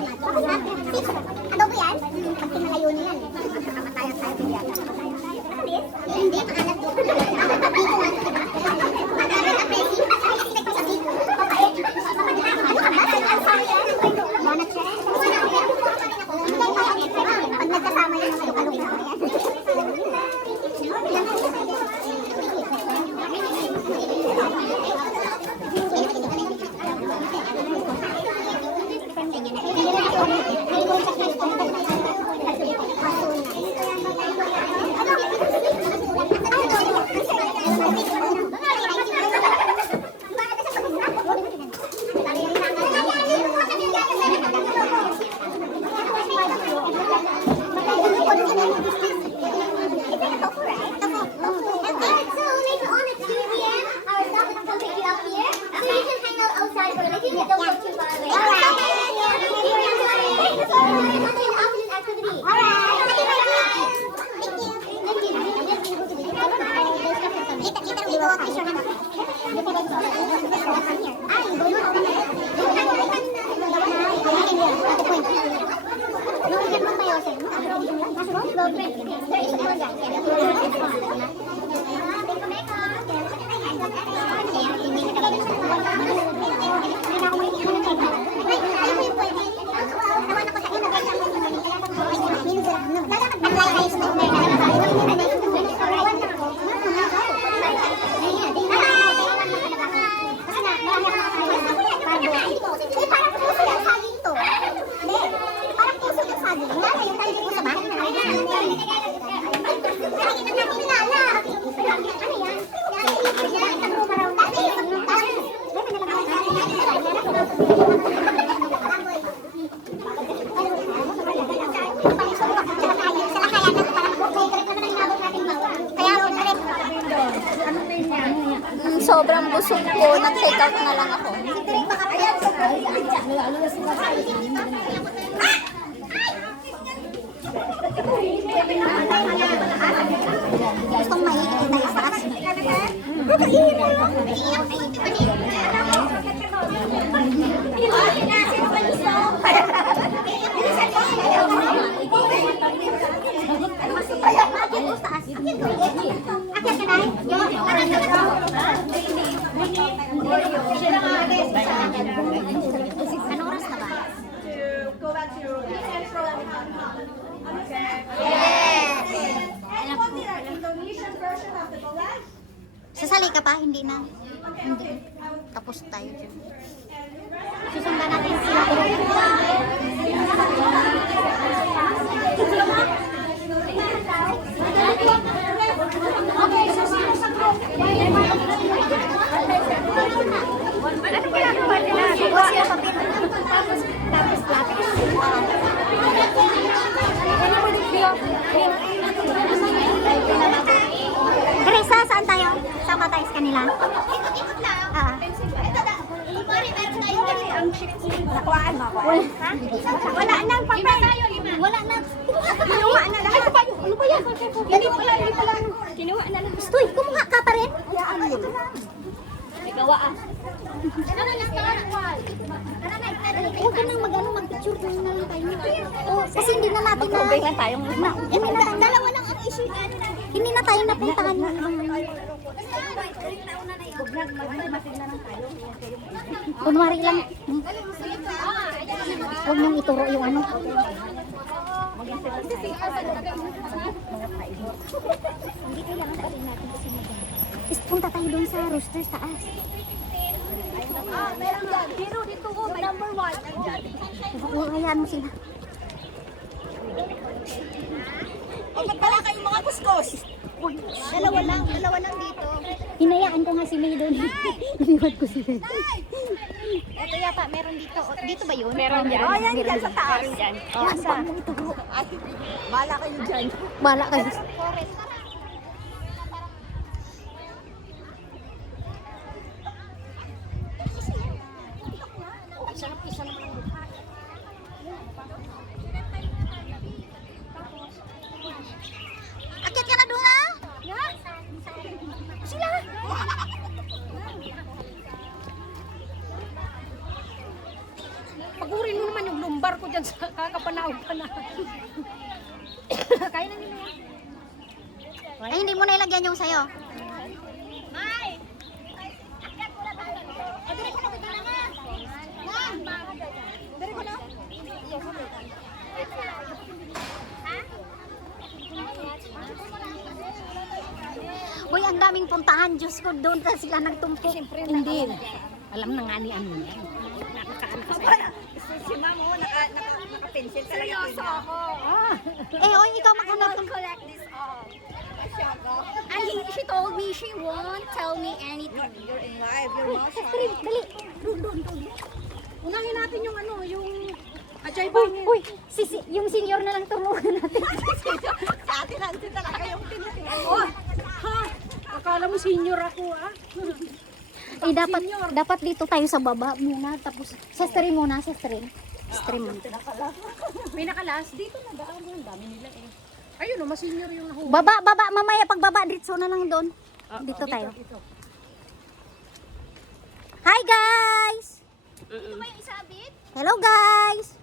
Adobo yan? Pag pinalayo niya yan. Kamatayan tayo diyan. Hindi, maalat yun. Dito nga, diba? Pag-aral na presi, expect ko sa dito. Papait. Ano ka ba? Banat siya. Pag nagkasama yun, kalong-kalong na. Sobrang busog ko, nag-take out na lang ako. Gustong maiikot tayo sa taas. Ano oras na ba? Go back to your central and okay. Indonesian version of the goulash. Sasali ka pa? Hindi na. Hindi. Tapos tayo dyan. Susundan natin sila. Okay, so sino sa group? Ano ginagawa nila? Tapos yung papel. Tapos lapis. Teresa, saan tayo? Sama tayo sa kanila? Ikot lang. Nakuhaan mo ako. Wala nang papel. Wala nang. Kinuha na lang. Ano ba yan? Hindi pa lang. Kinuha na lang. Stoy, kumuha ka pa rin? Ito lang. Ikaw ah. Huwag ka nang mag-picture na lang tayo. Kasi hindi na natin na. Mag-ubengan tayong Dalawa lang ang issue. Hindi na tayo napuntahan ng ibang. Kunwari lang. Huwag niyong ituro yung ano. Hindi kailangan pa rin natin kasi punta tayo doon sa roosters taas. Meron dyan. Pero dito ko, number 1. Hayaan mo sila. Ba't pala kayong mga kuskos? Dalawa lang dito. Hinayaan ko nga si May doon. Iniwan ko si May. Ito yata, meron dito. Dito ba yun? Meron dyan. Oh, yan dyan sa taas. Meron dyan. Yan, saan mo ito? Bala kayo dyan. Bala kayo. Akit ka na doon ha? Sila. Pagurin mo naman yung lumba. barko dyan sa kakapanaw-panaw. Kaya na nila yan. Ay, hindi mo na ilagyan yung sayo. Uy, ang daming puntahan. Diyos ko, doon na sila nagtumpok. Hindi. Alam na nga ni ano yan. Si Ma'am, naka-pencil talaga. Seryoso ako. Eh, oy, ikaw maghanap ng... Collect this all. And she told me she won't tell me anything. You're in live. You're not Dali, dali. Unahin natin yung ano, yung ajay Uy, bangin. uy, yung senior na lang tulungan natin. Si Ate Nancy talaga yung tinitingnan mo. Oh, ha? Akala mo senior ako, ah? Eh, dapat dito tayo sa baba muna. Tapos, sa stream muna, sa stream. Stream muna. May nakalas. Dito na ba? Ang dami nila eh. Ayun, mas senior yung nahuli. Baba, mamaya pagbaba, dito na lang doon. Dito tayo. Dito. Hi guys! Hello guys!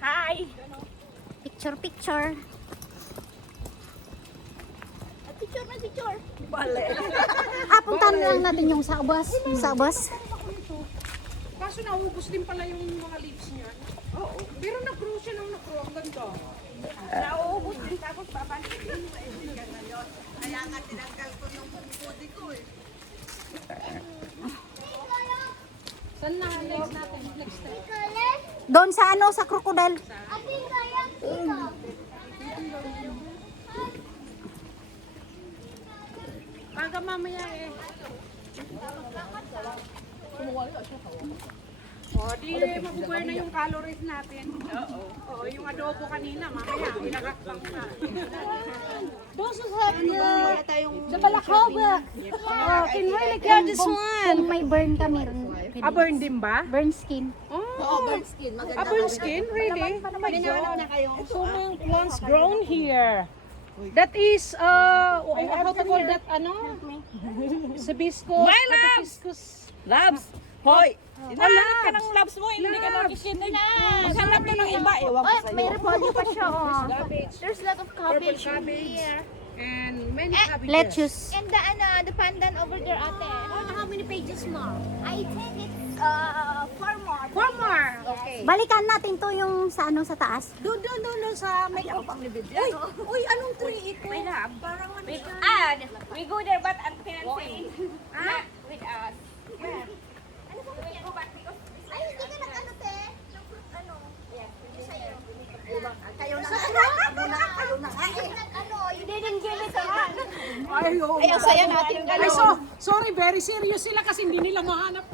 Hi! Picture, picture. Picture. Bale. Puntahan lang natin yung sa bus. Sa bus. Kaso naubos din pala yung mga leaves niya. Oo. Pero nag-grow siya ng nag-grow. Ang ganda. Nauubos din tapos babalik din. Kaya nga tinanggal ko nung pudi ko eh. Saan na next natin? Next step. Doon sa ano, sa crocodile. Paga mamaya eh. O, di mabubuhay na yung calories natin. Oo, yung adobo kanina, mamaya, ilagakbang na. Wala tayong... Sa Balaclava! Oh, can really get this one! Kung may burn kami. Burn din ba? Burn skin. Oo, burn skin. Maganda. Burn skin? Really? Minanaw na kayong... So many plants grown here. That is, how to call that, ano? Hibiscus. My loves! Hibiscus. Labs! Hoy! Hinahanap ka ng labs mo, hindi ka nakikinig. Maghanap na ng iba, ewan ko sa'yo. May repolyo pa siya, oh. Cabbage. There's a lot of Purple cabbage. And many cabbages. Lettuce. And the pandan over there, ate. How many pages more? I think it's 4 more. Four more. Okay. Balikan natin to yung sa ano sa taas. Doon sa may ako pang libid yan. Uy, anong tree ito? May lab. Parang ano siya. We go there but ang financing. Not with us. Ay, hindi ka nag-ano, te? Ano? Kayo na nga. Kayo na nga eh. Ano, you didn't give it to us. Ay, oo. Ay, ang saya natin. Ay, sorry, very serious sila kasi hindi nila mahanap.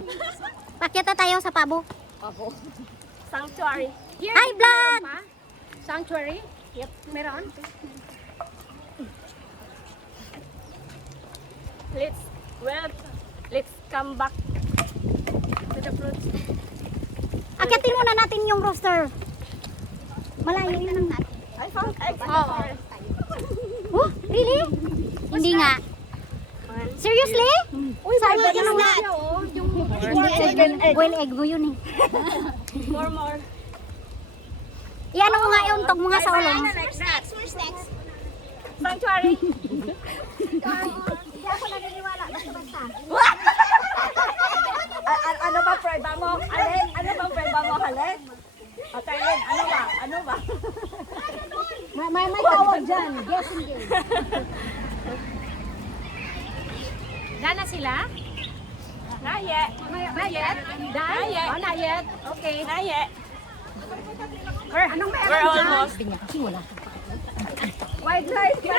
Pakyata tayo sa pabo. Sanctuary. Here, Hi, vlog! Sanctuary? Yep. Meron? Let's come back to the fruits. Akyatin muna natin yung roster. Malayo na lang natin. I found Oo. Oh, really? Hindi nga. Seriously? Uy, saan ba yun nga? Boiled egg mo yun eh. more. Iyan mo nga yung tog mga sa ulong. Like that. Where's next? Sanctuary. Hindi ako naniniwala. Basta-basta. Ano ba, Fred? Ba mo? Alin? Ano ba, Fred? Ba mo? Halin? Okay, Lynn. Ano ba? May tawag dyan. Guessing game. Dana sila? Not yet. Not yet? Done? Not yet. Oh, not yet. Okay. Not yet. Anong meron We're dyan? almost. Wildlife. Okay.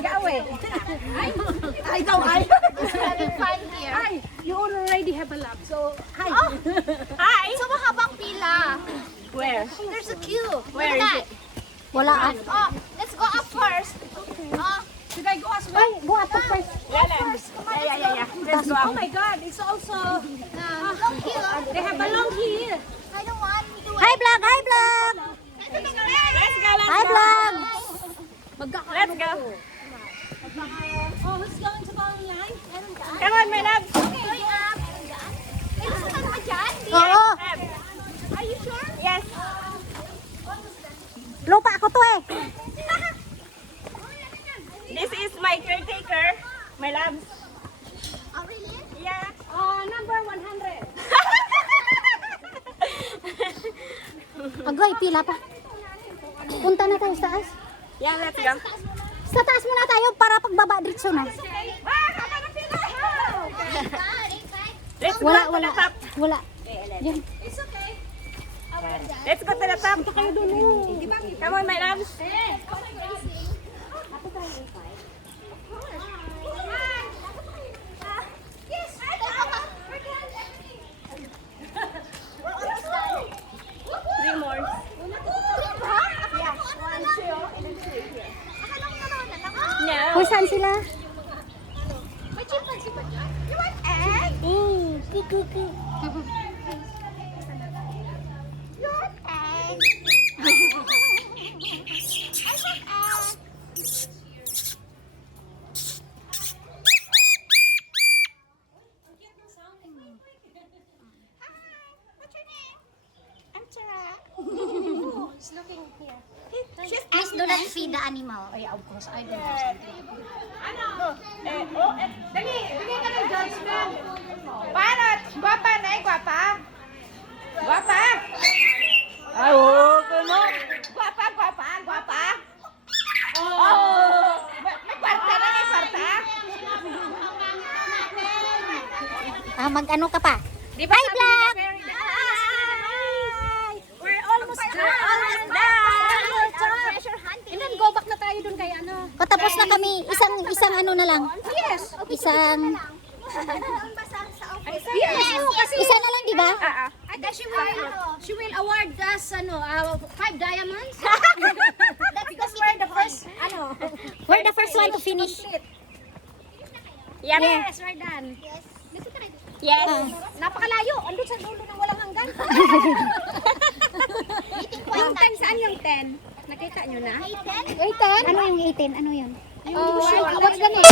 Gawe. Ay, daw ay. Hi. You already have a lab. So, hi. Hi. So mahabang pila. Where? There's a queue. Where Look is at it? Wala ah. Oh, let's go up first. Should I go as well? Ay, buhat to first. Yeah. Let's go Oh out. my God, it's also, Long queue. they have a long here. I don't want to do Hi vlog, hi vlog. Let's go. Hi vlog. Let's go. Oh, who's going to go online? Come on, my love. Okay, Labs. Oh, really? Yeah. Number 100. Agoy, pila pa. Punta na tayo sa taas. Yeah, let's go. Sa taas muna tayo para pagbaba diretso na. Let's go Wala, to wala. the top. Wala. Yan. Let's go to the top. Come on, my loves. Three more. No. Kung saan sila? Please do not feed the animal. Ay, of course, I don't know something. Dali, bigay ka ng judgment. Parot, guwapa na eh, guwapa. Guwapa. Ay, oh, ano? Guwapa, guwapa, guwapa. Oh, may kwarta na, may kwarta. Mag-ano ka pa? Di ba Hi, sabi Black! nila, very nice? Hi! We're almost done. Almost done. And then go back na tayo dun kay ano. Patapos na kami. Isang ano na lang. Yes. Isang... Yes. Isa na lang, di ba? And then she will award us 5 diamonds. Because we're the first, we're the first one to finish. Yep. Yes, we're done. Yes. Napakalayo. Andun sa dulo ng walang hanggan. Yung 10, saan yung 10? Nakita nyo na? 18? Ano yung 18? Ano yun? Oh, what's the name?